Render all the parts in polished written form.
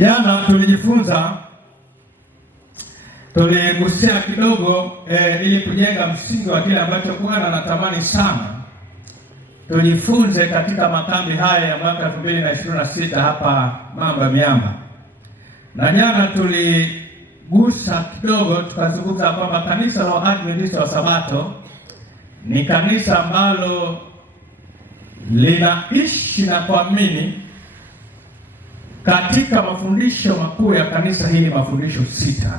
Jana tuligusia kidogo ili kujenga msingi wa kile ambacho Bwana anatamani sana tujifunze katika makambi haya ya mwaka 2026 hapa Mambo ya Miamba. Na jana tuligusa kidogo tukazungumza kwamba kanisa la Waadventista wa Sabato ni kanisa ambalo linaishi na kuamini katika mafundisho makuu ya kanisa hili, mafundisho 6.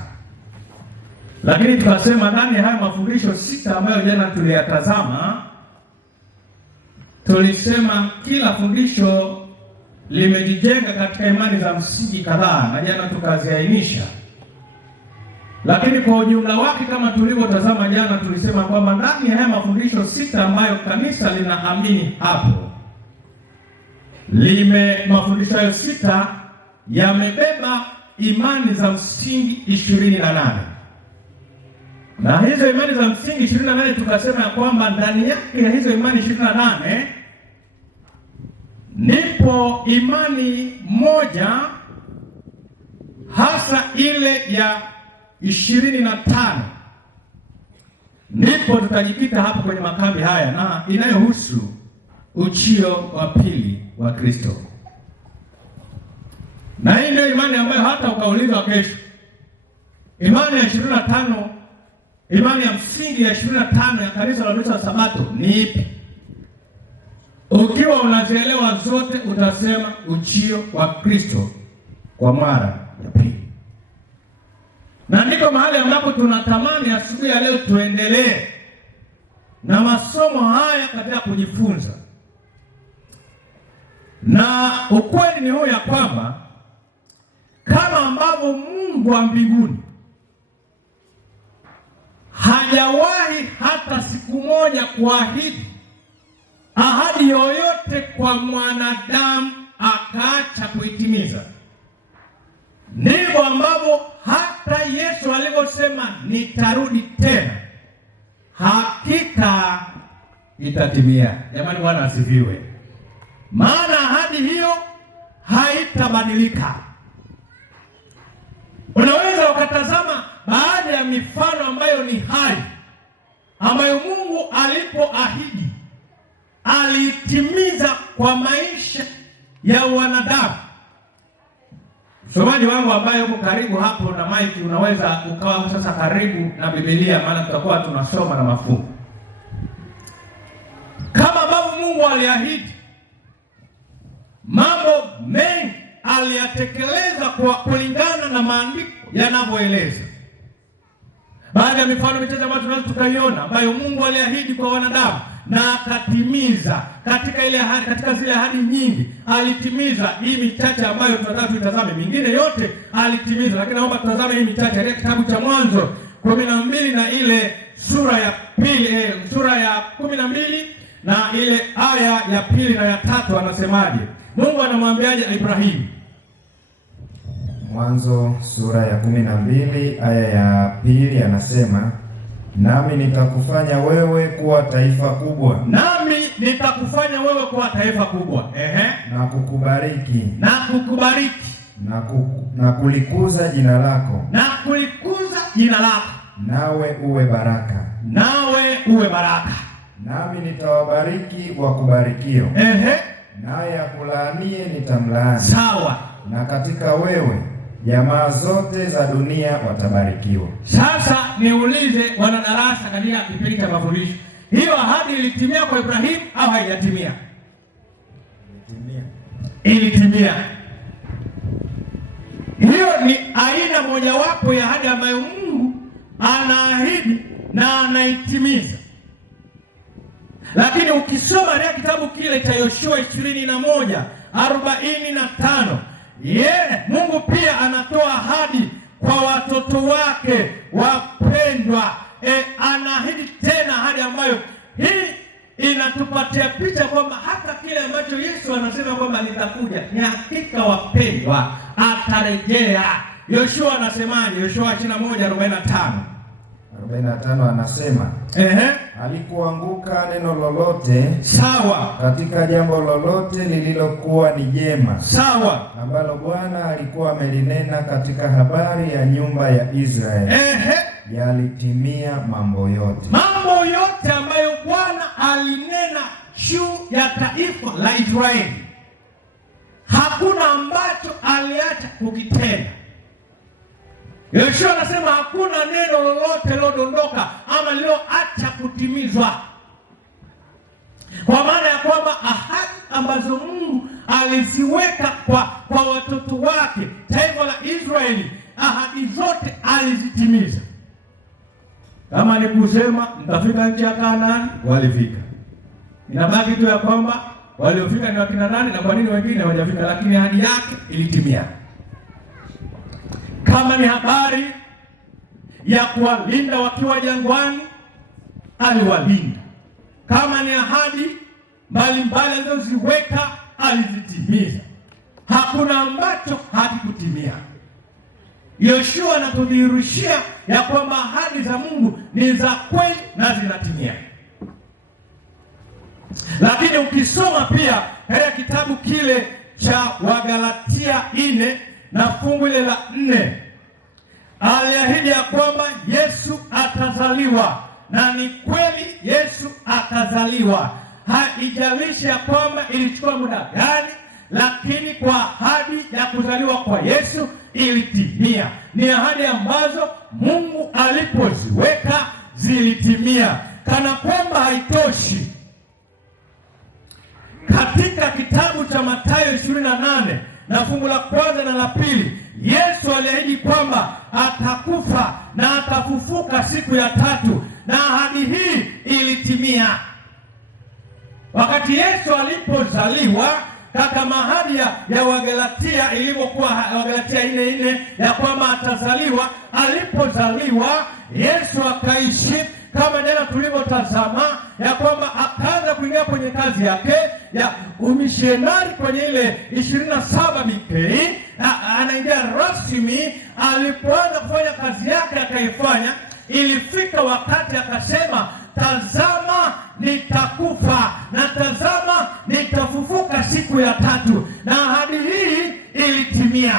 Lakini tukasema ndani ya haya mafundisho 6 ambayo jana tuliyatazama, tulisema kila fundisho limejijenga katika imani za msingi kadhaa, na jana tukaziainisha. Lakini kwa ujumla wake, kama tulivyotazama jana, tulisema kwamba ndani ya haya mafundisho 6 ambayo kanisa linaamini hapo, mafundisho hayo 6 yamebeba imani za msingi 28. Na hizo imani za msingi 28 tukasema ya kwamba ndani yake ya hizo imani 28 nipo imani moja hasa ile ya 25. Ndipo tutajikita hapo kwenye makambi haya, na inayohusu ujio wa pili wa Kristo. Na hii ndio imani ambayo hata ukaulizwa kesho, imani ya 25, imani ya msingi ya 25 ya kanisa la Waadventista wa Sabato ni ipi? Ukiwa unazielewa zote, utasema ujio wa Kristo kwa mara ya pili. Na ndiko mahali ambapo tunatamani asubuhi ya leo tuendelee na masomo haya katika kujifunza. Na ukweli ni huu ya kwamba kama ambavyo Mungu wa mbinguni hajawahi hata siku moja kuahidi ahadi yoyote kwa mwanadamu akaacha kuitimiza, ndivyo ambavyo hata Yesu alivyosema nitarudi tena, hakika itatimia. Jamani, Bwana asifiwe. Maana ahadi hiyo haitabadilika. Unaweza ukatazama baadhi ya mifano ambayo ni hai, ambayo Mungu alipoahidi alitimiza kwa maisha ya wanadamu. Msomaji wangu ambaye uko karibu hapo na maiki, unaweza ukawa sasa karibu na Biblia, maana tutakuwa tunasoma na mafungu. Kama ambavyo Mungu aliahidi, mambo mengi aliyatekeleza kwa kulingana na maandiko yanavyoeleza. Baada ya mifano michache ambayo tunaweza tukaiona ambayo Mungu aliahidi kwa wanadamu na akatimiza katika ile ahadi, katika zile ahadi nyingi alitimiza. Hii michache ambayo tunataka tuitazame, mingine yote alitimiza, lakini naomba tutazame hii michache katika kitabu cha Mwanzo 12 na ile sura ya pili, sura ya 12 na ile aya ya 2 na ya 3. Anasemaje? Mungu anamwambiaje Ibrahimu? Mwanzo sura ya 12 aya ya 2 anasema, nami nitakufanya wewe kuwa taifa kubwa. Nami nitakufanya wewe kuwa taifa kubwa. Na kukubariki. Na kukubariki. Na kulikuza jina lako. Na kulikuza jina lako. Nawe uwe baraka. Nawe uwe baraka. Nami nitawabariki wakubarikio. Naye akulaanie nitamlaani. Sawa. Na katika wewe jamaa zote za dunia watabarikiwa. Sasa niulize wanadarasa, katika kipindi cha mafundisho, hiyo ahadi ilitimia kwa Ibrahimu au haijatimia? Ilitimia. Hiyo ni aina mojawapo ya ahadi ambayo Mungu anaahidi na anaitimiza. Lakini ukisoma katika kitabu kile cha Yoshua 21:45, Mungu pia anatoa ahadi kwa watoto wake wapendwa. Anaahidi tena ahadi ambayo hii inatupatia picha kwamba hata kile ambacho Yesu anasema kwamba nitakuja, ni hakika wapendwa, atarejea. Yoshua anasemaje? Yoshua 21:45 45 anasema, Halikuanguka neno lolote, sawa, katika jambo lolote lililokuwa ni jema, sawa, ambalo Bwana alikuwa amelinena katika habari ya nyumba ya Israeli. Yalitimia mambo yote. Mambo yote ambayo Bwana alinena juu ya taifa la Israeli, hakuna ambacho aliacha kukitenda. Yoshua anasema hakuna neno lolote lilodondoka ama liloacha kutimizwa, kwa maana ya kwamba ahadi ambazo Mungu aliziweka kwa watoto wake, taifa la Israeli, ahadi zote alizitimiza. Kama ni kusema mtafika nchi ya Kanaani, walifika. Inabaki tu ya kwamba waliofika ni wakina nani na kwa nini wengine hawajafika, lakini ahadi yake ilitimia. Kama ni habari ya kuwalinda wakiwa jangwani, aliwalinda. Kama ni ahadi mbalimbali alizoziweka, alizitimiza. Hakuna ambacho hakikutimia. Yoshua anatudhihirishia ya kwamba ahadi za Mungu ni za kweli na zinatimia. Lakini ukisoma pia katika kitabu kile cha Wagalatia 4 na fungu ile la 4, aliahidi ya kwamba Yesu atazaliwa, na ni kweli Yesu atazaliwa. Haijalishi ya kwamba ilichukua muda gani, lakini kwa ahadi ya kuzaliwa kwa Yesu ilitimia. Ni ahadi ambazo Mungu alipoziweka zilitimia. Kana kwamba haitoshi, katika kitabu cha Mathayo 28 na fungu la 1 na la 2, Yesu aliahidi kwamba atakufa na atafufuka siku ya tatu, na ahadi hii ilitimia. Wakati Yesu alipozaliwa, kama ahadi ya Wagalatia ilivyokuwa, Wagalatia 4:4, ya kwamba atazaliwa. Alipozaliwa Yesu akaishi kama jana tulivyotazama, ya kwamba akaanza kuingia kwenye kazi yake ya umishenari kwenye ile 27 BK. Anaingia rasmi. Alipoanza kufanya kazi yake akaifanya, ilifika wakati akasema, tazama nitakufa na tazama nitafufuka siku ya tatu, na ahadi hii ilitimia.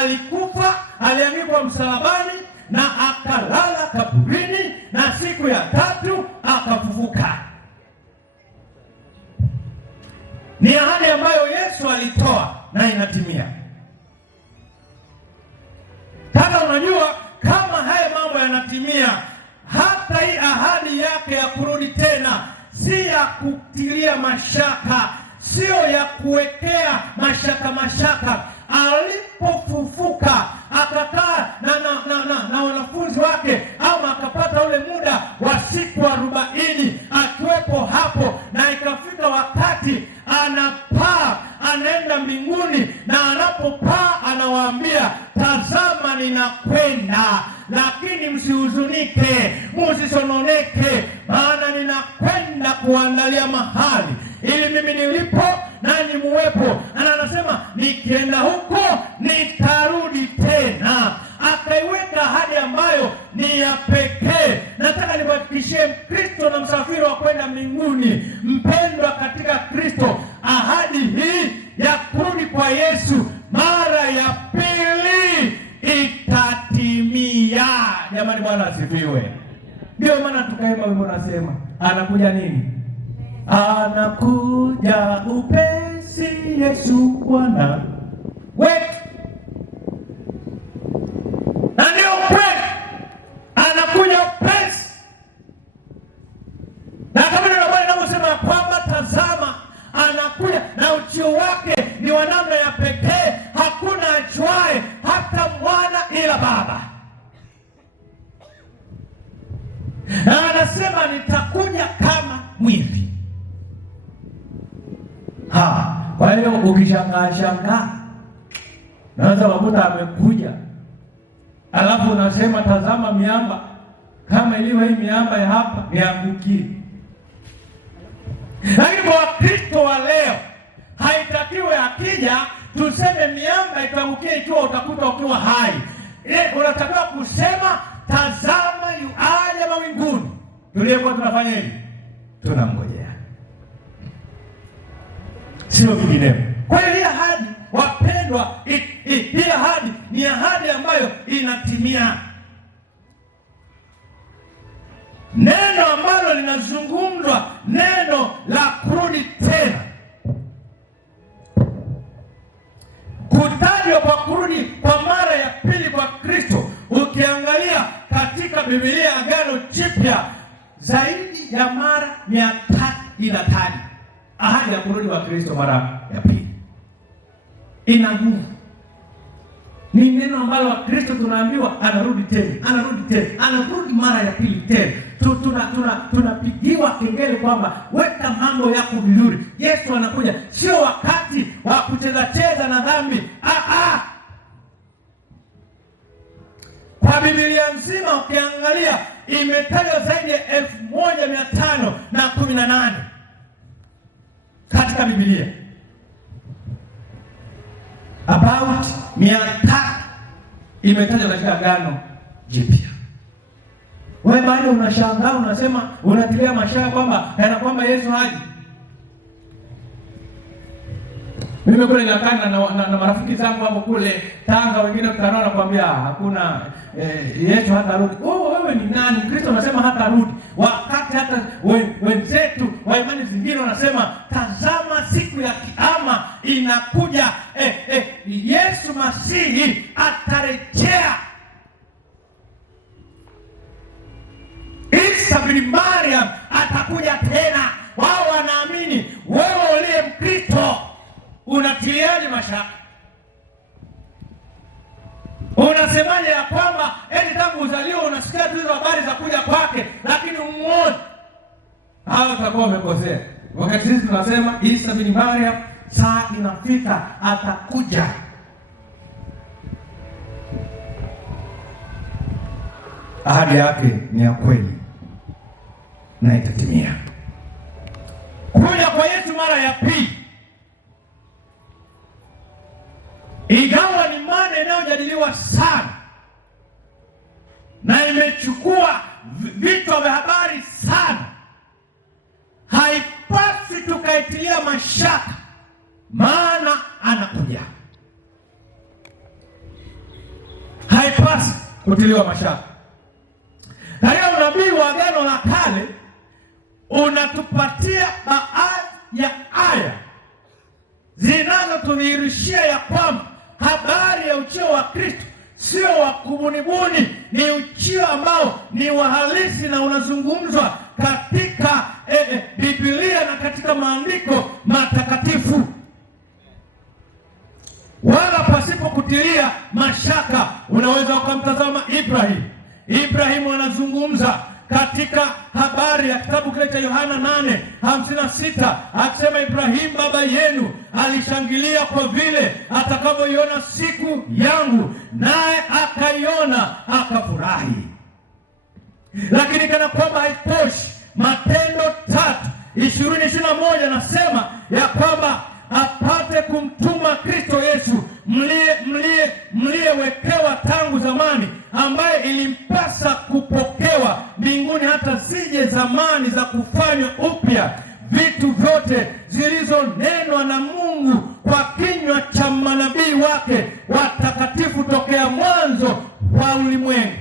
Alikufa, aliangikwa msalabani na akalala kaburini, na siku ya tatu akafufuka. Ni ahadi ambayo Yesu alitoa na inatimia. Kama unajua kama haya mambo yanatimia, hata hii ahadi yake ya kurudi tena si ya kutilia mashaka, sio ya kuwekea mashaka. Alipofufuka akakaa na wanafunzi wake, ama akapata ule muda wa siku 40 akiwepo hapo, na ikafika wakati anapaa, anaenda mbinguni, na anapopaa anawaambia, tazama ninakwenda, lakini msihuzunike, msisononeke, maana ninakwenda kuandalia mahali ili mimi nilipo nanyi muwepo. Na anasema nikienda huko nitarudi tena. Akaiweka ahadi ambayo ni ya pekee. Nataka nikuhakikishie Mkristo na msafiri wa kwenda mbinguni, mpendwa katika Kristo, ahadi hii ya kurudi kwa Yesu mara ya pili itatimia. Jamani, Bwana asifiwe. Ndio maana tukaimba wimbo unasema, anakuja nini? Anakuja upesi Yesu Bwana wetu. Na ndio kweli, anakuja upesi. Na kama ndio Bwana anavyosema kwamba tazama anakuja, na ujio wake ni wa namna ya pekee, hakuna ajuaye hata Mwana ila Baba. Na anasema nitakuja kama mwivi. Kwa hiyo ukishangaa naweza kukuta amekuja, alafu unasema tazama miamba kama ilivyo hii miamba ya hapa niangukie. Lakini kwa Wakristo wa leo haitakiwe akija tuseme miamba ikaangukie ikiwa utakuta ukiwa hai. Unatakiwa kusema tazama yuaja mawinguni. Tuliyekuwa tunafanya hivi. tunamngojea, sio vinginevyo. Kwa hiyo hii ahadi, wapendwa, hii ahadi ni ahadi ambayo inatimia. Neno ambalo linazungumzwa, neno la kurudi tena, kutajwa kwa kurudi kwa mara ya pili kwa Kristo. Ukiangalia katika Biblia Agano Jipya, zaidi ya mara 300 inatajwa ahadi ya kurudi kwa Kristo mara ya pili. Ina nguvu. Ni neno ambalo Kristo tunaambiwa anarudi tena, anarudi mara ya pili tena. Tunapigiwa kengele kwamba weka mambo yako vizuri. Yesu anakuja, sio wakati wa kucheza na dhambi. Kwa Biblia nzima ukiangalia, imetajwa zaidi ya 1518 katika Biblia. About 300 imetajwa katika Agano Jipya. Wewe bado unashangaa, unasema, unatilia mashaka kwamba Yesu haji. Mimi kule nakana na marafiki zangu hapo kule Tanga, wengine tukaona kwambia hakuna Yesu hatarudi. Wewe ni nani? Kristo anasema hatarudi, wakati hata wenzetu wa imani zingine wanasema tazama siku ya Kiyama inakuja, Yesu Masihi atarejea. Isa bin Maryam atakuja tena. Wao wanaamini. Wewe uliye Mkristo unatiliaje mashaka? Unasemaje ya kwamba tangu uzaliwa unasikia tu hizo habari za kuja kwake, lakini umuone? Hao utakuwa umekosea. Wakati sisi tunasema Isa bin Maryam saa inafika atakuja. Ahadi yake ni ya kweli na itatimia. Kuja kwa Yesu mara ya pili, ingawa ni mada inayojadiliwa sana na imechukua vichwa vya habari sana, haipaswi tukaitilia mashaka, maana anakuja. Haipaswi kutiliwa mashaka. Katika unabii wa Agano la Kale unatupatia baadhi ya aya zinazotudhihirishia ya kwamba habari ya ujio wa Kristo sio wa kubunibuni, ni ujio ambao ni wa halisi na unazungumzwa katika Biblia na katika maandiko matakatifu, wala pasipo kutilia mashaka. Unaweza ukamtazama Ibrahimu anazungumza katika habari ya kitabu kile cha Yohana 8:56 akisema, Ibrahimu baba yenu alishangilia kwa vile atakavyoiona siku yangu, naye akaiona akafurahi. Lakini kana kwamba haitoshi, Matendo 3:20-21 nasema ya kwamba apate kumtuma Kristo Yesu mliyewekewa tangu zamani, ambaye ilimpasa kupokewa mbinguni hata zije zamani za kufanywa upya vitu vyote zilizonenwa na Mungu kwa kinywa cha manabii wake watakatifu tokea mwanzo wa ulimwengu.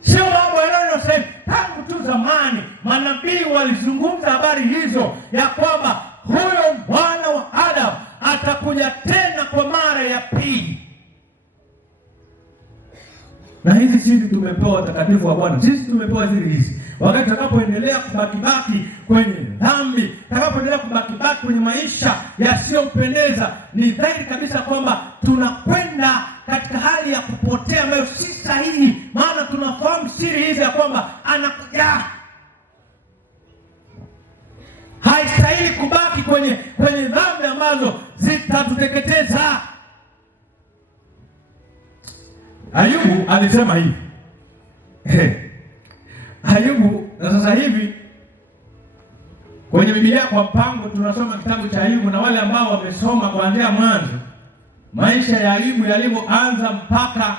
Sio mambo yanayosema tangu tu zamani. Manabii walizungumza habari hizo ya kwamba huyo mwana wa Adamu atakuja tena kwa mara ya pili. Na hizi sisi tumepewa watakatifu wa Bwana. Sisi tumepewa hizi. Wakati tutakapoendelea kubaki kwenye dhambi, tutakapoendelea kubaki kwenye maisha yasiyompendeza, ni dhahiri kabisa kwamba tunakwenda katika hali ya kupotea ambayo si sahihi, maana tunafahamu siri hizi ya kwamba anakuja. Haistahili kubaki kwenye dhambi ambazo zitatuteketeza. Ayubu alisema hivi. Ayubu, na sasa hivi kwenye Biblia kwa mpango tunasoma kitabu cha Ayubu, na wale ambao wamesoma kuanzia mwanzo maisha ya Ayubu yalivyoanza mpaka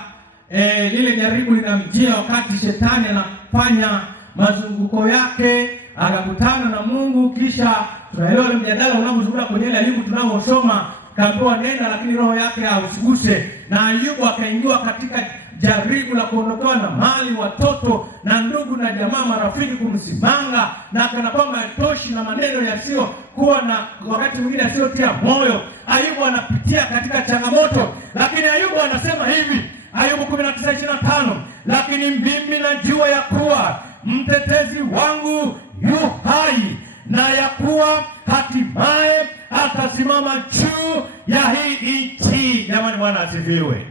lile jaribu linamjia, wakati shetani anafanya mazunguko yake, akakutana na Mungu. Kisha tunaelewa ile mjadala unaozunguka kwenye ile Ayubu tunaosoma, kaambiwa nenda, lakini roho yake hausiguse, na Ayubu akaingiwa katika jaribu la kuondokewa na mali, watoto na ndugu na jamaa, marafiki kumsimanga, na kana kwamba haitoshi na maneno yasiyokuwa na wakati mwingine yasiyotia moyo. Ayubu anapitia katika changamoto, lakini Ayubu anasema hivi, Ayubu 19:25, lakini mimi najua ya kuwa mtetezi wangu yu hai, na ya kuwa hatimaye atasimama juu ya hii nchi. Jamani, Bwana asifiwe.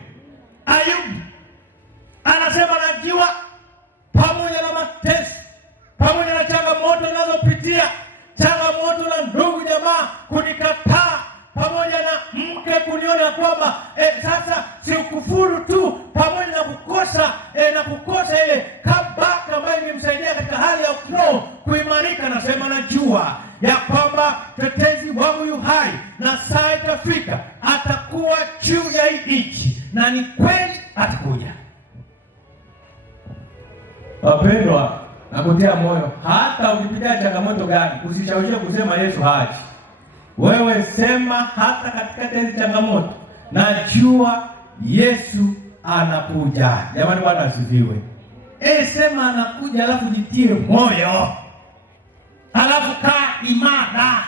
Ayubu anasema najua, pamoja na mateso, pamoja na changamoto ninazopitia, changamoto na ndugu jamaa kunikataa, pamoja na mke kuniona kwamba sasa si ukufuru tu, pamoja na kukosa ile kabaka ambayo imemsaidia katika hali ya kiroho kuimarika, nasema najua ya kwamba tetezi wangu yu hai, na saa itafika atakuwa juu ya hii nchi, na ni kweli atakuja. Wapendwa, nakutia moyo, hata ukipitia changamoto gani, usishawishe kusema Yesu haji. Wewe sema hata katika hizo changamoto, najua Yesu anakuja. Jamani, Bwana asifiwe. Sema anakuja, alafu jitie moyo, alafu kaa imara.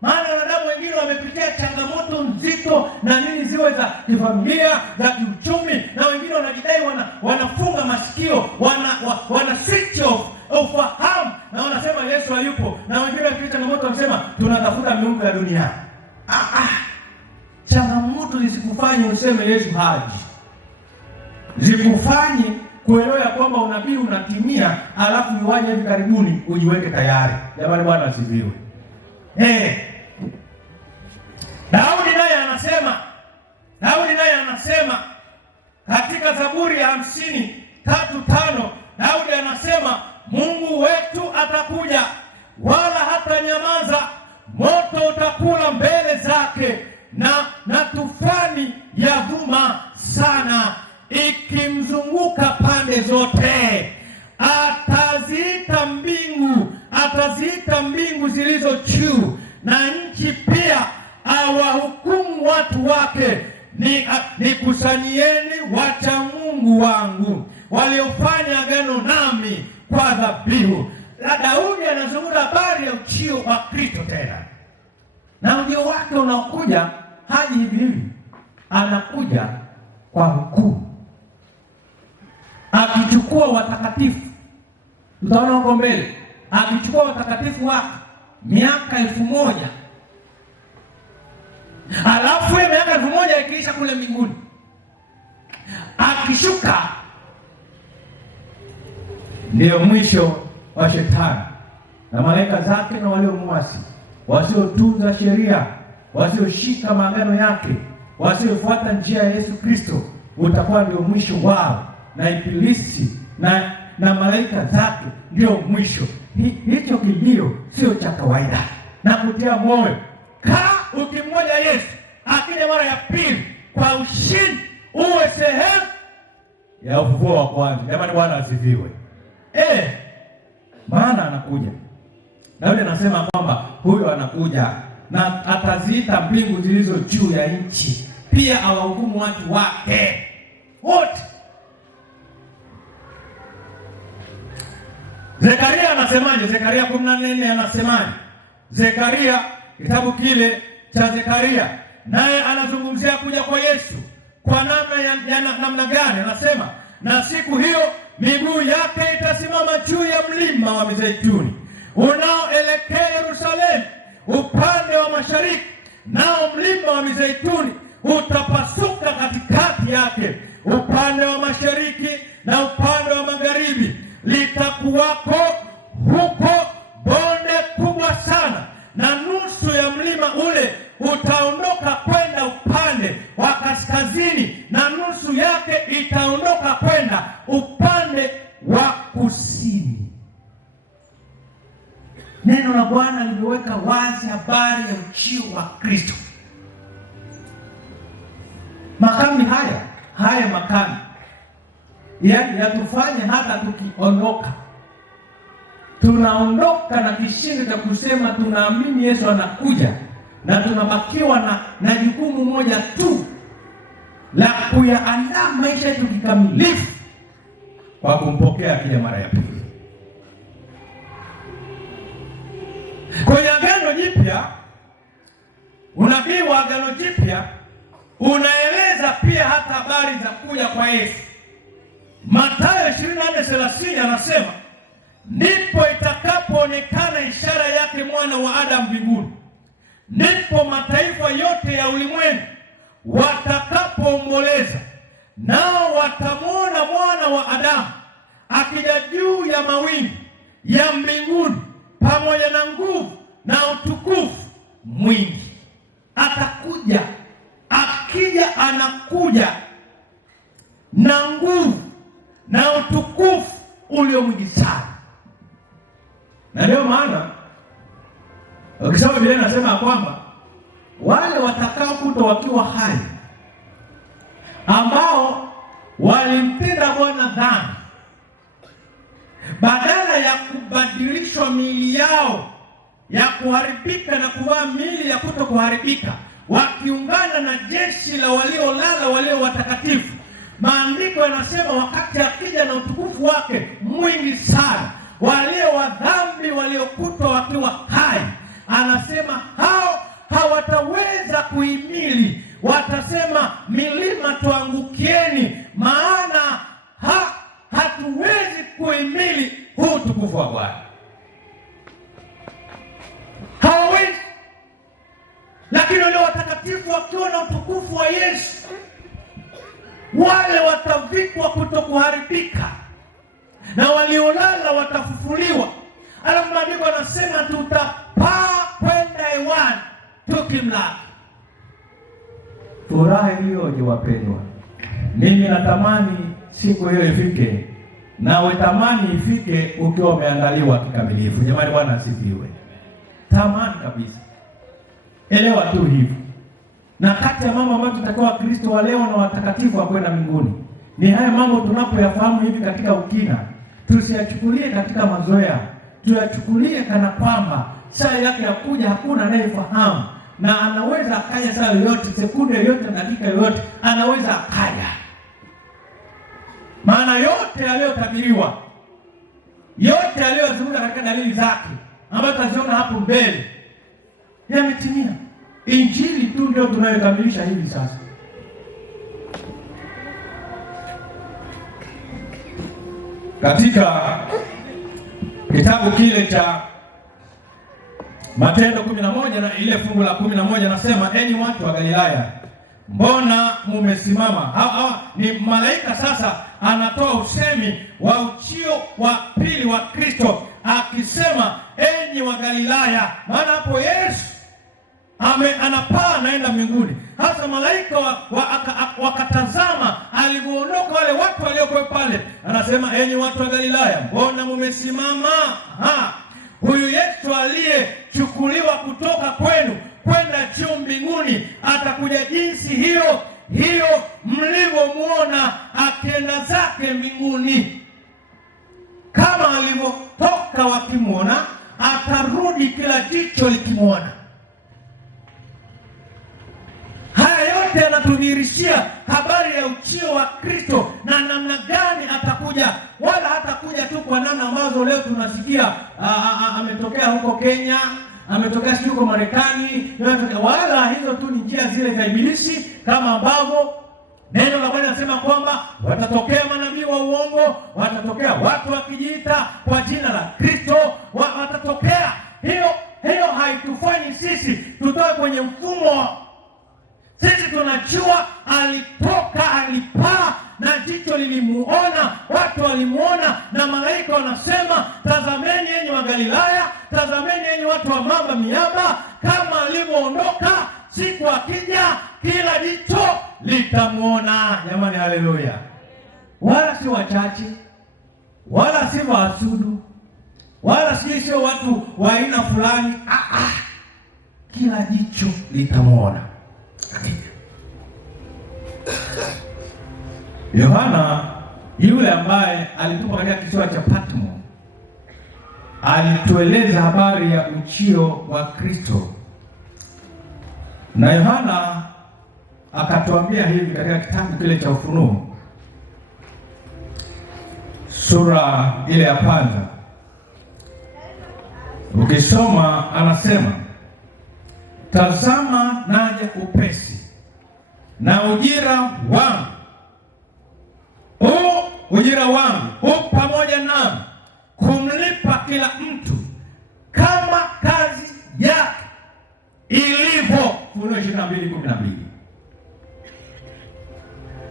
Maana wanadamu wengine wamepitia changamoto nzito na nini, ziwe za kifamilia, za kiuchumi, na wengine wanajidai wanafunga masikio, wana switch off ufahamu, na wanasema Yesu hayupo, na wengine wakipitia changamoto wanasema tunatafuta miungu ya dunia. Changamoto zisikufanye useme Yesu haji, zikufanye kuelewa kwamba unabii unatimia, alafu niwaje hivi karibuni ujiweke tayari. Jamani, Bwana asifiwe. Daudi naye anasema katika Zaburi ya 53:5, Daudi anasema Mungu wetu atakuja, wala hata nyamaza, moto utakula mbele zake, na tufani yavuma sana ikimzunguka pande zote. Ataziita mbingu zilizo juu, na nchi pia awahukumu watu wake. Nikusanyieni wacha Mungu wangu, waliofanya agano nami kwa dhabihu. La, Daudi anazungumza habari ya ujio wa Kristo tena, na ujio wake unaokuja haji hivi hivi, anakuja kwa hukumu, akichukua watakatifu. Tutaona huko mbele, akichukua watakatifu wake miaka 1000, alafu ile miaka 1000 ikiisha kule mbinguni, akishuka, ndio mwisho wa shetani na malaika zake na waliomwasi, wasiotunza sheria, wasioshika maagano yake, wasiofuata njia ya Yesu Kristo. Utakuwa ndio mwisho wao, na Ibilisi na malaika zake ndio mwisho. Hicho kilio sio cha kawaida, na kutia moyo, kaa ukimgoja Yesu akija mara ya pili kwa ushindi, uwe sehemu ya ufufuo wa kwanza. Jamani, Bwana asifiwe. Maana anakuja. Daudi anasema kwamba huyo anakuja, na ataziita mbingu zilizo juu ya nchi, pia awahukumu watu wake wote. Zekaria anasemaje? Zekaria 14 anasemaje? Zekaria, kitabu kile cha Zekaria, naye anazungumzia kuja kwa Yesu kwa namna gani? Anasema, na siku hiyo miguu yake itasimama juu ya mlima wa Mizeituni unaoelekea Yerusalemu upande wa mashariki, nao mlima wa Mizeituni utapasuka katikati yake upande wa mashariki na upande wa magharibi. Litakuwako huko bonde kubwa sana, na nusu ya mlima ule utaondoka kwenda upande wa kaskazini, na nusu yake itaondoka kwenda upande wa kusini. Neno la Bwana limeweka wazi habari ya ujio wa Kristo. Makambi haya makambi, yaani yatufanye hata tukiondoka tunaondoka na kishindo cha kusema tunaamini Yesu anakuja, na tunabakiwa na jukumu moja tu la kuyaandaa maisha yetu kikamilifu kwa kumpokea akija mara ya pili. Kwenye Agano Jipya, unabii wa Agano Jipya unaeleza pia hata habari za kuja kwa Yesu. Mathayo 24:30 anasema, ndipo itakapoonekana ishara yake mwana wa Adamu mbinguni, ndipo mataifa yote ya ulimwengu watakapoomboleza, nao watamwona mwana wa Adamu akija juu ya mawingu ya mbinguni pamoja na nguvu na utukufu mwingi. Atakuja, akija anakuja na nguvu na utukufu ulio mwingi sana. Na ndio maana ukisoma Biblia inasema kwamba wale watakao kuto wakiwa hai ambao walimtenda Bwana dhambi, badala ya kubadilishwa miili yao ya kuharibika na kuvaa miili ya kuto kuharibika, wakiungana na jeshi la waliolala, walio watakatifu, maandiko yanasema wakati akija na utukufu wake mwingi sana, walio wa dhambi waliokutwa wakiwa hai, anasema hao hawataweza kuhimili. Watasema milima tuangukieni, maana hatuwezi kuhimili huu utukufu wa Bwana. Hawawezi. Lakini wale watakatifu wakiwa na utukufu wa Yesu, wale watavikwa kutokuharibika, na waliolala watafufuliwa. Alafu maandiko yanasema tutapaa kwenda hewani tukimlaki. Furaha iliyoje wapendwa! Mimi natamani siku hiyo ifike, nawe tamani ifike ukiwa umeandaliwa kikamilifu. Jamani, Bwana asifiwe. Tamani kabisa, elewa tu hivyo. Na kati ya mambo ambayo tutakuwa Kristo wa leo na watakatifu wa kwenda mbinguni ni haya mambo. Tunapoyafahamu hivi katika ukina, tusiyachukulie katika mazoea, tuyachukulie kana kwamba saa yake ya kuja hakuna anayefahamu, na anaweza akaja saa yoyote, sekunde yoyote, dakika yoyote, anaweza akaja. Maana yote yaliyotabiriwa, yote yaliyozungumza katika dalili zake ambazo tutaziona hapo mbele yametimia. Injili tu ndio tunayokamilisha hivi sasa. Katika kitabu kile cha Matendo 11 na ile fungu la 11 nasema, enyi watu wa Galilaya, mbona mumesimama? Hawa ni malaika sasa anatoa usemi wa uchio wa pili wa Kristo, akisema enyi wa Galilaya. Maana hapo Yesu anapaa anaenda mbinguni. Hasa malaika wakatazama alivyoondoka wale watu waliokuwa pale, anasema enyi watu wa Galilaya, mbona mumesimama? Huyu Yesu aliyechukuliwa kutoka kwenu kwenda juu mbinguni atakuja jinsi hiyo hiyo mlivyomuona akienda zake mbinguni. Kama alivyotoka wakimuona, atarudi kila jicho likimuona. Haya yote yanatudhihirishia habari ya uchio wa Kristo na namna gani atakuja. Wala hatakuja tu kwa namna ambazo leo tunasikia ametokea huko Kenya, ametokea sio huko Marekani, wala hizo tu ni njia zile za Ibilisi, kama ambavyo neno la Bwana linasema kwamba watatokea manabii wa uongo, watatokea watu wakijiita kwa jina la Kristo, watatokea. Hiyo haitufanyi sisi tutoe kwenye mfumo. Sisi tunajua alitoka, alipaa na jicho lilimuona, watu walimuona, na malaika wanasema tazameni enyi wa Galilaya, tazameni enyi watu wa mamba miamba, kama alivyoondoka, siku akija kila jicho litamuona. Jamani, haleluya! Wala si wachache, wala si wasudu, wala sio watu wa aina fulani. Kila jicho litamuona. Yohana yule ambaye alitupa katika kisiwa cha Patmo alitueleza habari ya ujio wa Kristo, na Yohana akatuambia hivi katika kitabu kile cha Ufunuo sura ile ya kwanza, ukisoma anasema, tazama naja upesi, na ujira wangu pamoja nami, kumlipa kila mtu kama kazi yake ilivyo. Ufunuo 22:12.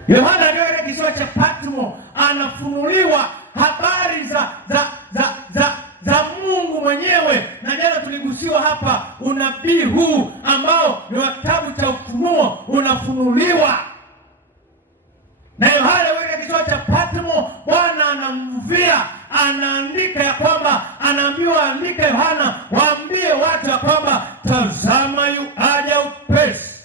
Yohana ndio katika kisiwa cha Patmo anafunuliwa habari za Mungu mwenyewe, na jana tuligusiwa hapa unabii huu ambao ni wa kitabu cha Ufunuo unafunuliwa na Yohana katika kisiwa cha Patmo. Bwana anamvia, anaandika ya kwamba, anaambiwa andika Yohana, waambie watu ya kwamba tazama yu aja upesi,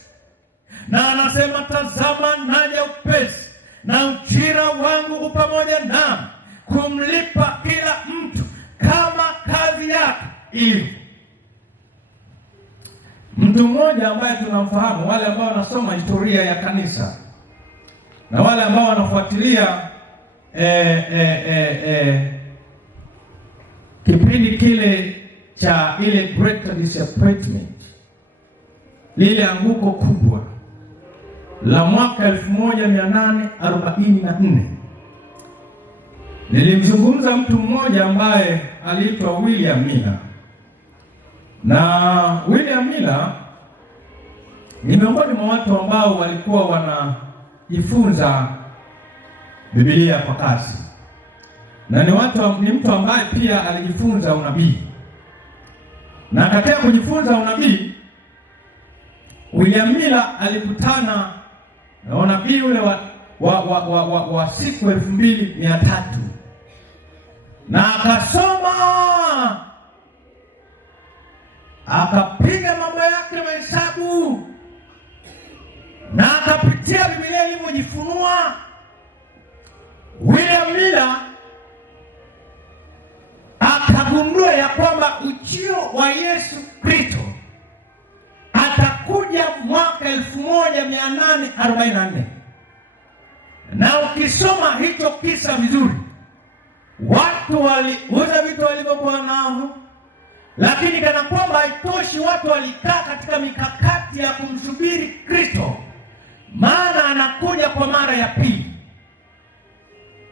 na anasema tazama naja upesi, na ujira wangu pamoja nami, kumlipa kila mtu kama kazi yake ilivyo. Mtu mmoja ambaye tunamfahamu, wale ambao wanasoma historia ya kanisa na wale ambao wanafuatilia kipindi kile cha ile Great Disappointment, lile anguko kubwa la mwaka 1844, nilimzungumza mtu mmoja ambaye aliitwa William Miller. Na William Miller ni miongoni mwa watu ambao walikuwa wanajifunza Biblia kwa kasi, na ni mtu ambaye pia alijifunza unabii. Na katika kujifunza unabii, William Miller alikutana na unabii ule wa siku 2300, na akasoma, akapiga mambo yake mahesabu, na akapitia Biblia ilivyojifunua. William Miller akagundua ya kwamba ujio wa Yesu Kristo atakuja mwaka 1844. Na ukisoma hicho kisa vizuri, watu waliuza vitu walivyokuwa navyo, lakini kana kwamba haitoshi, watu walikaa katika mikakati ya kumsubiri Kristo, maana anakuja kwa mara ya pili.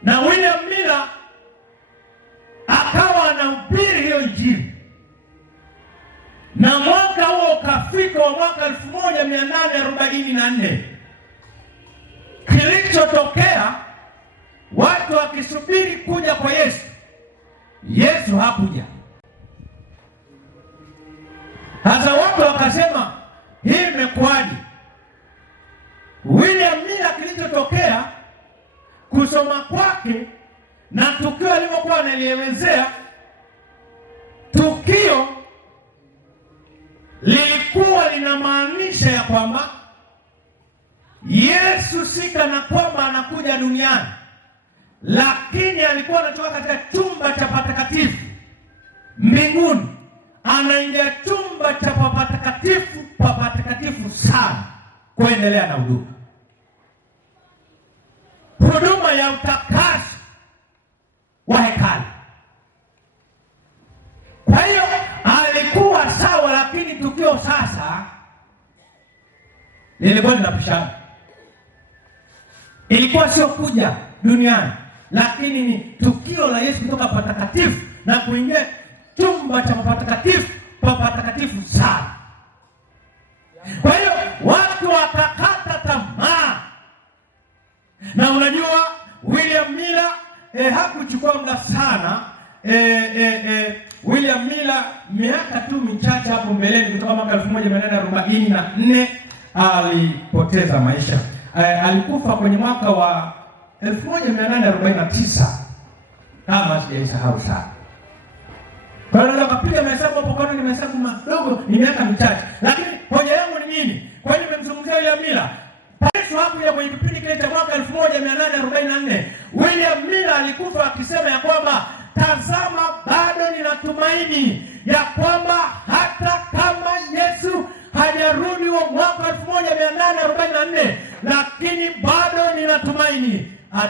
Na William Miller akawa anahubiri hiyo Injili, na mwaka huo ukafika wa mwaka 1844. Kilichotokea, watu wakisubiri kuja kwa Yesu, Yesu hakuja. Sasa watu wakasema, hii imekuwaje? William Miller kilichotokea, kusoma kwake na tukio alivyokuwa analielezea, tukio lilikuwa linamaanisha ya kwamba Yesu si kana kwamba anakuja duniani, lakini alikuwa anatoka katika chumba cha patakatifu mbinguni, anaingia chumba cha patakatifu sana kuendelea na huduma ya utakaso wa hekalu. Kwa hiyo alikuwa sawa, lakini tukio sasa lilikuwa linapishana. Ilikuwa sio kuja duniani, lakini ni tukio la Yesu kutoka patakatifu na kuingia chumba cha patakatifu sana. Kwa hiyo watu wakakata tamaa. Na unajua William Miller hakuchukua muda sana. William Miller miaka tu michache hapo mbeleni, kutoka mwaka 1844 alipoteza maisha. Alikufa kwenye mwaka wa 1849 kama sijaisahau sana. Kwa hiyo naweza kupiga mahesabu hapo, kwa ni mahesabu madogo, ni miaka michache. Lakini hoja yangu ni nini? Kwa hiyo nimemzungumzia William Miller. Yesu hakuja kwenye kipindi kile cha mwaka 1844. William Miller alikufa akisema ya kwamba tazama, bado nina tumaini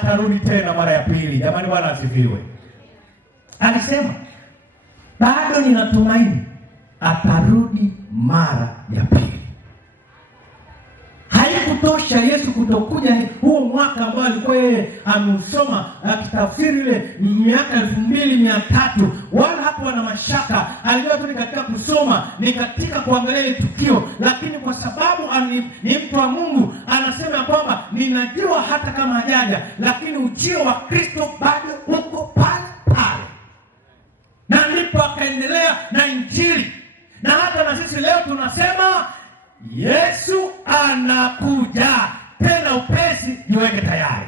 atarudi tena mara ya pili. Jamani, Bwana asifiwe. Alisema bado ninatumaini atarudi mara ya pili. Haikutosha Yesu kutokuja huo mwaka ambao alikuwa yeye ameusoma akitafsiri ile miaka 2300, wala hakuwa na mashaka. Alijua tu ni katika kusoma, ni katika kuangalia ile tukio, lakini kwa sababu ni mtu wa Mungu, anasema kwamba ninajua hata kama hajaja, lakini ujio wa Kristo bado uko pale pale. Na ndipo akaendelea na Injili. Na hata na sisi leo tunasema Yesu anakuja tena upesi, jiweke tayari.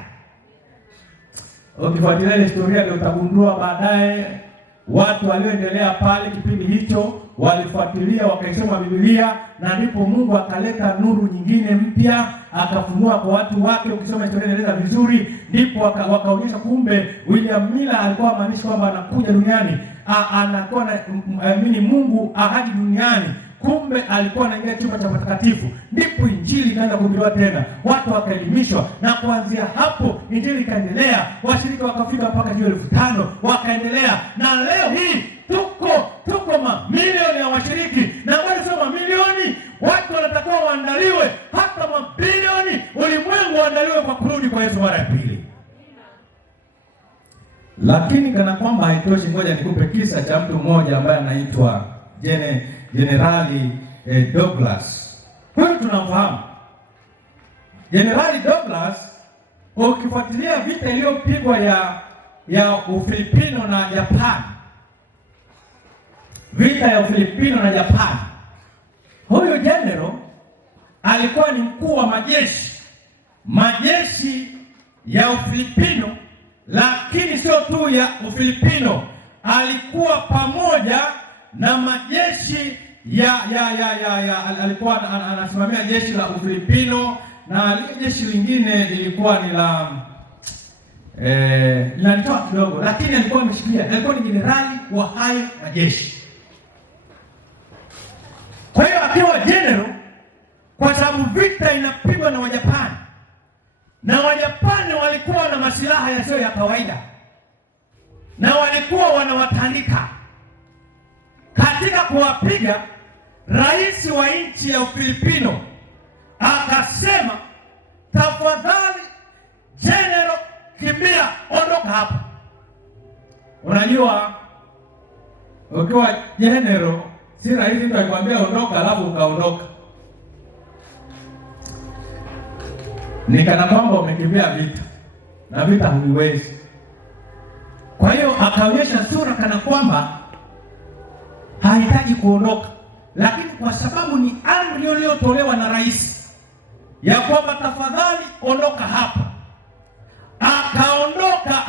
Ukifuatilia historia ndio utagundua baadaye watu walioendelea pale kipindi hicho walifuatilia wakaisoma Biblia, na ndipo Mungu akaleta nuru nyingine mpya, akafunua kwa watu wake. Ukisoma historia inaeleza vizuri, ndipo wakaonyesha kumbe William Miller alikuwa maanisha kwamba anakuja duniani, anakuwa na Mungu ahadi duniani. Kumbe alikuwa anaingia chumba cha patakatifu. Ndipo Injili ikaanza kuhubiriwa tena, watu wakaelimishwa, na kuanzia hapo Injili ikaendelea. Washirika wakafika mpaka 5,000 wakaendelea, na leo hii tuko mamilioni ya washiriki, na bado sio mamilioni. Watu wanatakiwa waandaliwe, hata mabilioni, ulimwengu waandaliwe kwa kurudi kwa Yesu mara ya pili. Lakini kana kwamba haitoshi, ngoja nikupe kisa cha mtu mmoja ambaye anaitwa Jenerali Douglas. Huyu tunamfahamu Jenerali Douglas. Ukifuatilia vita iliyopigwa ya Ufilipino na Japan, vita ya Ufilipino na Japan, huyu general alikuwa ni mkuu wa majeshi ya Ufilipino, lakini sio tu ya Ufilipino, alikuwa pamoja na majeshi alikuwa anasimamia jeshi la Ufilipino, na jeshi lingine lilikuwa ni la linatoa kidogo, lakini alikuwa ameshikilia, alikuwa ni jenerali wa hayo majeshi. Kwa hiyo akiwa general, kwa sababu vita inapigwa na Wajapani, na Wajapani walikuwa na masilaha yasiyo ya kawaida, na walikuwa wanawatandika. Katika kuwapiga, rais wa nchi ya Ufilipino akasema, tafadhali general, kimbia, ondoka hapa. Unajua, ukiwa general si rahisi mtu akikwambia ondoka alafu ukaondoka. Ni kana kwamba umekimbia vita, na vita huiwezi. Kwa hiyo akaonyesha sura kana kwamba hahitaji kuondoka, lakini kwa sababu ni amri iliyotolewa na rais ya kwamba tafadhali ondoka hapa, akaondoka,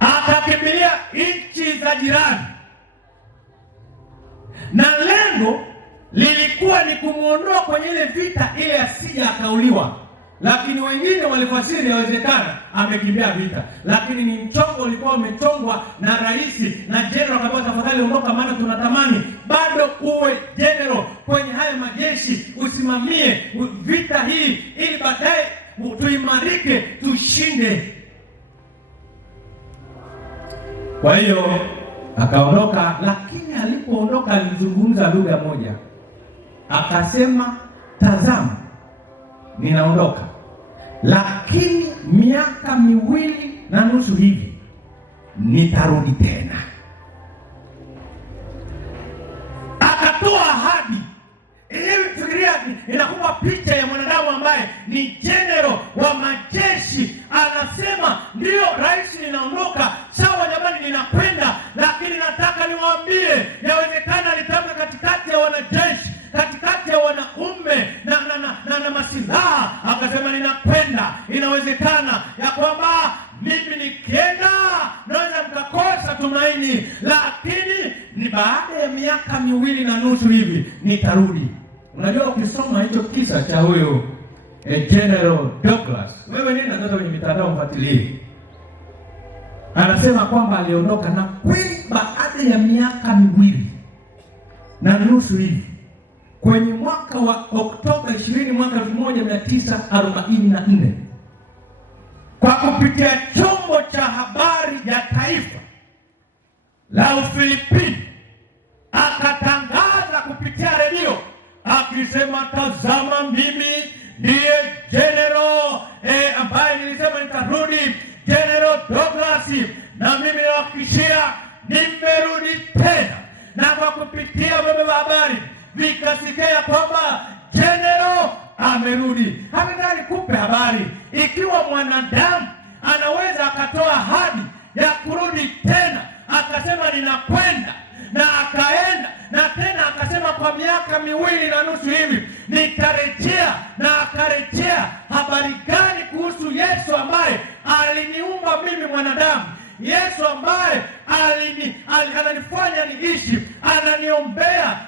akakimbilia nchi za jirani, na lengo lilikuwa ni kumuondoa kwenye ile vita ile asije akauliwa. Lakini wengine walifasiri yawezekana amekimbia vita, lakini ni mchongo ulikuwa umechongwa na rais, na general akaambia tafadhali ondoka, maana tunatamani bado uwe general kwenye haya majeshi, usimamie vita hii ili baadaye tuimarike, tushinde. Kwa hiyo akaondoka, lakini alipoondoka alizungumza lugha moja, akasema, tazama, ninaondoka, lakini miaka 2.5 hivi nitarudi tena. Akatoa ahadi. Fikiria, inakupa picha ya mwanadamu ambaye ni general wa majeshi, anasema ndio rais, ninaondoka, sawa jamani, ninakwenda, lakini nataka niwaambie, yawezekana alitamka katikati ya wanajeshi, katikati ya wanaume na masilaha, akasema ninakwenda. Inawezekana ya kwamba mimi nikienda naweza mkakosa tumaini, lakini ni baada ya miaka 2.5 hivi nitarudi. Unajua, ukisoma hicho kisa cha huyo General Douglas, wewe nenda sasa kwenye mitandao mfuatilie, anasema kwamba aliondoka, na kweli baada ya miaka 2.5 hivi kwenye mwaka wa Oktoba 20 mwaka 1944 kwa kupitia chombo cha habari ya taifa la Ufilipini, akatangaza kupitia redio akisema, tazama mimi ndiye General ambaye nilisema nitarudi, General Douglas, na mimi nawahakikishia nimerudi tena. Na kwa kupitia vyombo vya habari vikasikia kwamba General amerudi. Hata nikupe habari, ikiwa mwanadamu anaweza akatoa ahadi ya kurudi tena, akasema ninakwenda, na akaenda, na tena akasema kwa miaka 2.5 hivi nitarejea, na akarejea. Habari gani kuhusu Yesu ambaye aliniumba mimi mwanadamu? Yesu ambaye ananifanya niishi, ananiombea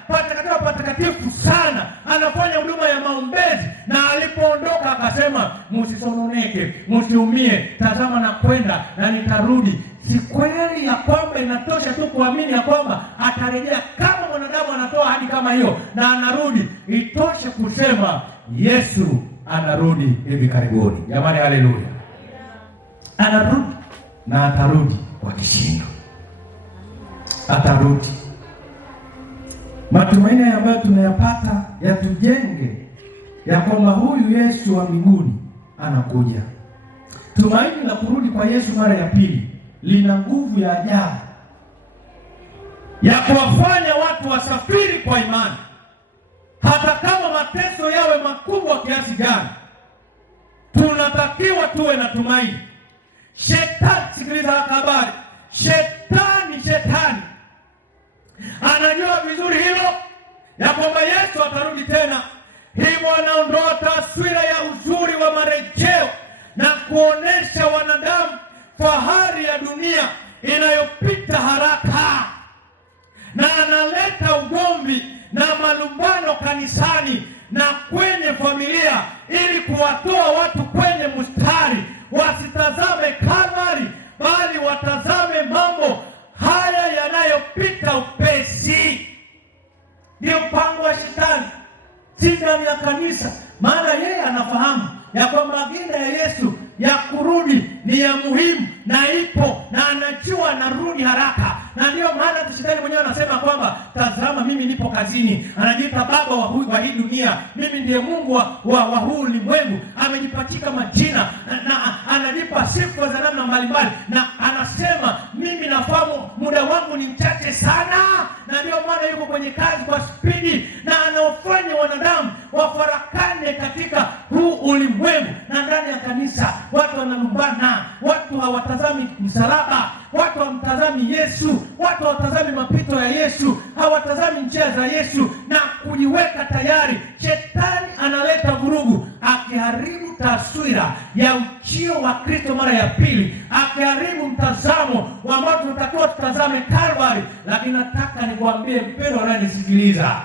patakatifu sana, anafanya huduma ya maombezi, na alipoondoka akasema, msisononeke, msiumie, tazama na kwenda na nitarudi. Si kweli ya kwamba inatosha tu kuamini ya kwamba atarejea? Kama mwanadamu anatoa ahadi kama hiyo na anarudi, itoshe kusema Yesu anarudi hivi karibuni. Jamani, haleluya! Anarudi na atarudi kwa kishindo, atarudi. Matumaini ambayo tunayapata yatujenge ya kwamba huyu Yesu wa mbinguni anakuja. Tumaini la kurudi kwa Yesu mara ya pili lina nguvu ya ajabu ya kuwafanya watu wasafiri kwa imani, hata kama mateso yawe makubwa kiasi gani. Tunatakiwa tuwe na tumaini. Shetani, sikiliza habari, shetani anajua vizuri hilo ya kwamba Yesu atarudi tena. Hivyo anaondoa taswira ya uzuri wa marejeo na kuonesha wanadamu fahari ya dunia inayopita haraka, na analeta ugomvi na malumbano kanisani na kwenye familia, ili kuwatoa watu kwenye mstari, wasitazame Kalvari, bali watazame mambo haya yanayopita upesi. Ndio mpango wa shetani, si ndani ya kanisa, maana yeye anafahamu ya kwamba agenda ya Yesu ya kurudi ni ya muhimu na ipo, na anajua anarudi haraka. Na ndio maana shetani mwenyewe anasema kwamba tazama mimi nipo kazini. Anajiita baba wa hii dunia, mimi ndiye Mungu wa huu ulimwengu. Amejipachika majina na anajipa sifa za namna mbalimbali, na anasema mimi nafahamu muda wangu ni mchache sana, na ndio maana yuko kwenye kazi kwa spidi, na anaofanya wanadamu wafarakane katika huu ulimwengu. Na ndani ya kanisa watu wanalumbana, watu hawatazami msalaba, watu hawamtazami Yesu, watu hawatazami mapito ya Yesu, hawatazami njia za Yesu na kujiweka tayari. Shetani analeta vurugu, akiharibu taswira ya ujio wa Kristo mara ya pili, akiharibu mtazamo ambao tunatakiwa tutazame Kalvari. Lakini nataka nikwambie mpendwa unanisikiliza,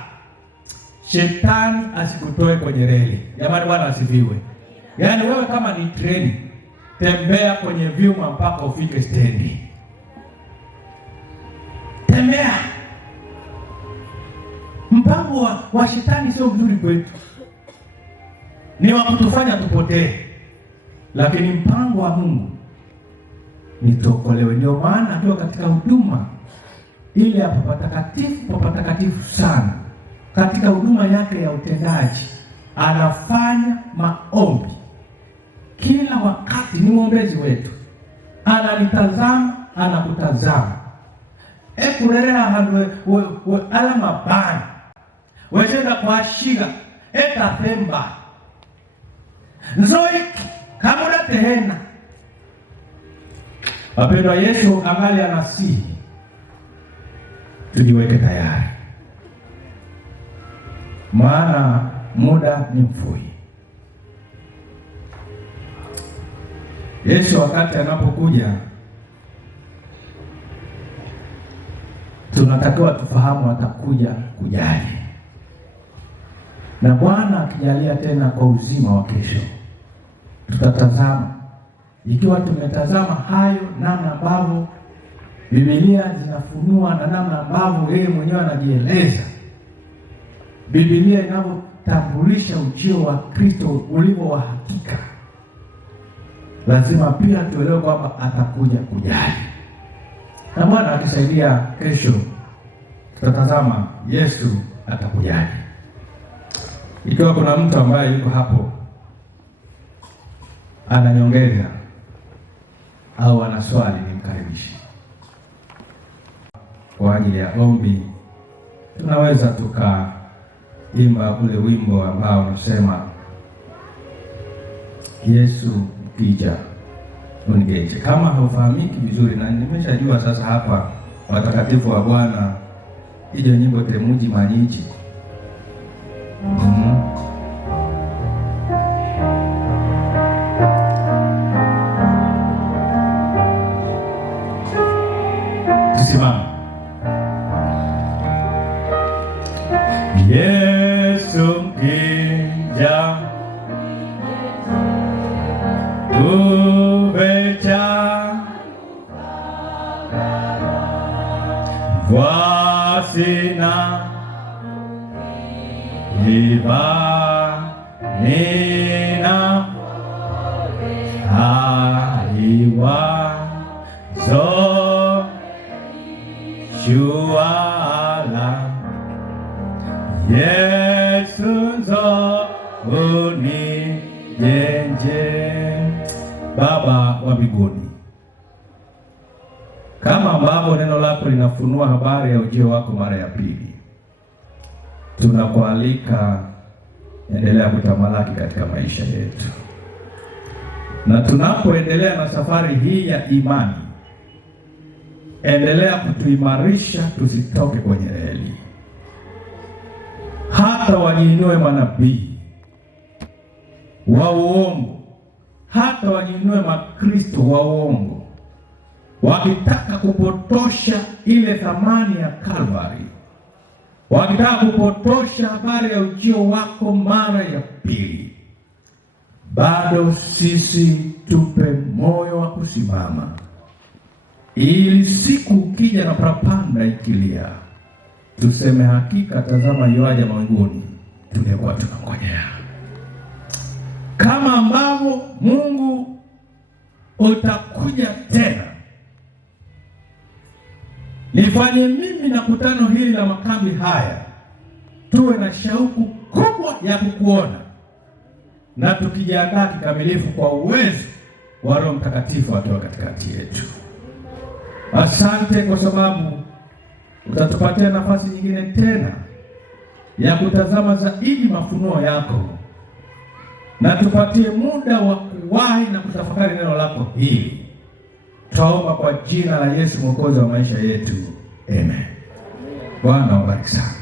shetani asikutoe kwenye reli. Jamani, Bwana asifiwe. Yaani wewe kama ni treni, tembea kwenye vyuma mpaka ufike stendi. Tembea. Mpango wa shetani sio mzuri kwetu, ni wa kutufanya tupotee, lakini mpango wa Mungu ni tuokolewe. Ndio maana akiwa katika huduma ile ya patakatifu sana, katika huduma yake ya utendaji anafanya maombi kila wakati. Ni mwombezi wetu, ananitazama, anakutazama. Ekurera handwe ala mabani wechenda kuashira etathemba nzoiki kamuda tehena. Wapendwa, Yesu angali anasihi tujiweke tayari, maana muda ni mfupi. Yesu wakati anapokuja, tunatakiwa tufahamu atakuja kujali. Na Bwana akijalia tena kwa uzima wa kesho, tutatazama. Ikiwa tumetazama hayo, namna ambavyo Biblia zinafunua na namna ambavyo yeye mwenyewe anajieleza, Biblia inavyotambulisha ujio wa Kristo ulivyo wa hakika, lazima pia tuelewe kwamba atakuja kujali. Na Bwana akisaidia, kesho tutatazama Yesu atakujali. Ikiwa kuna mtu ambaye yuko hapo ananyongeza au ana swali, nimkaribishe kwa ajili ya ombi. Tunaweza tukaimba ule wimbo ambao unasema Yesu ukija unigeje. Kama haufahamiki vizuri, na nimeshajua sasa hapa watakatifu wa Bwana hiyo nyimbo temuji manyinji. Tusimame. Yesu kija kuvecha wasina iba nina haiwa zo shuala Yesu zo unijenje. Baba wa mbinguni, kama ambavyo neno lako linafunua habari ya ujio wako mara ya pili, tunakualika endelea kutamalaki katika maisha yetu, na tunapoendelea na safari hii ya imani, endelea kutuimarisha tusitoke kwenye reli. Hata wajiinue manabii wa uongo, hata wajiinue makristo wa uongo, wakitaka kupotosha ile thamani ya Kalvari, wakitaka kupotosha habari ya ujio wako mara ya pili, bado sisi tupe moyo wa kusimama, ili siku ukija na parapanda ikilia, tuseme hakika, tazama yuaja mawinguni, tungekuwa tunangojea. Kama ambavyo Mungu utakuja tena, nifanye mimi na kutano hili la makambi haya tuwe na shauku kubwa ya kukuona, na tukijiandaa kikamilifu kwa uwezo wa Roho Mtakatifu akiwa katikati yetu. Asante kwa sababu utatupatia nafasi nyingine tena ya kutazama zaidi mafunuo yako, na tupatie muda wa kuwahi na kutafakari neno lako hili. Twaomba kwa jina la Yesu Mwokozi wa maisha yetu. Amen. Bwana wabariki sana.